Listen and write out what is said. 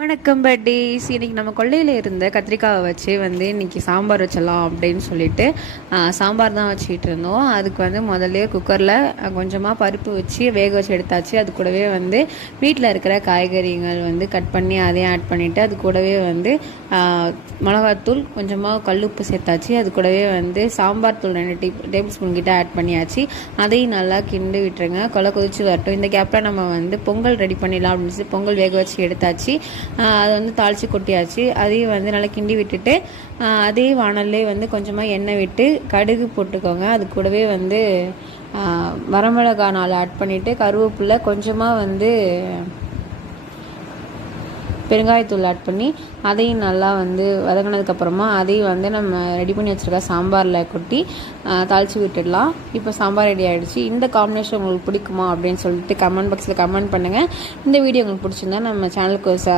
வணக்கம் பட்டீஸ். இன்றைக்கி நம்ம கொல்லையில் இருந்த கத்திரிக்காவை வச்சு இன்றைக்கி சாம்பார் வச்சிடலாம் அப்படின்னு சொல்லிட்டு சாம்பார் தான் வச்சுக்கிட்டு இருந்தோம். அதுக்கு முதல்ல குக்கரில் கொஞ்சமாக பருப்பு வச்சு வேக வச்சு எடுத்தாச்சு. அது கூடவே வீட்டில் இருக்கிற காய்கறிகள் கட் பண்ணி அதையும் ஆட் பண்ணிவிட்டு அது கூடவே மிளகாத்தூள் கொஞ்சமாக கல்லுப்பு சேர்த்தாச்சு. அது கூடவே சாம்பார் தூள் 2 டேபிள் ஸ்பூன் கிட்ட ஆட் பண்ணியாச்சு. அதையும் நல்லா கிண்டு விட்டுருங்க. கொலை கொதிச்சு வரட்டும். இந்த கேப்பில் நம்ம பொங்கல் ரெடி பண்ணிடலாம் அப்படின்னு சொல்லி பொங்கல் வேக வச்சு எடுத்தாச்சு. அது தாளித்து கொட்டியாச்சு. அதையும் நல்லா கிண்டி விட்டுட்டு அதே வானல்லே கொஞ்சமாக எண்ணெய் விட்டு கடுகு போட்டுக்கோங்க. அது கூடவே வரமிளகாய் 4 ஆட் பண்ணிவிட்டு கருவேப்பிலை கொஞ்சமாக பெருங்காயத்தூள் ஆட் பண்ணி அதையும் நல்லா வதங்கினதுக்கப்புறமா அதையும் நம்ம ரெடி பண்ணி வச்சுருக்க சாம்பாரில் கொட்டி தாளித்து விட்டுடலாம். இப்போ சாம்பார் ரெடி ஆகிடுச்சு. இந்த காம்பினேஷன் உங்களுக்கு பிடிக்குமா அப்படின்னு சொல்லிட்டு கமெண்ட் பாக்ஸில் கமெண்ட் பண்ணுங்கள். இந்த வீடியோ உங்களுக்கு பிடிச்சிருந்தா நம்ம சேனலுக்கு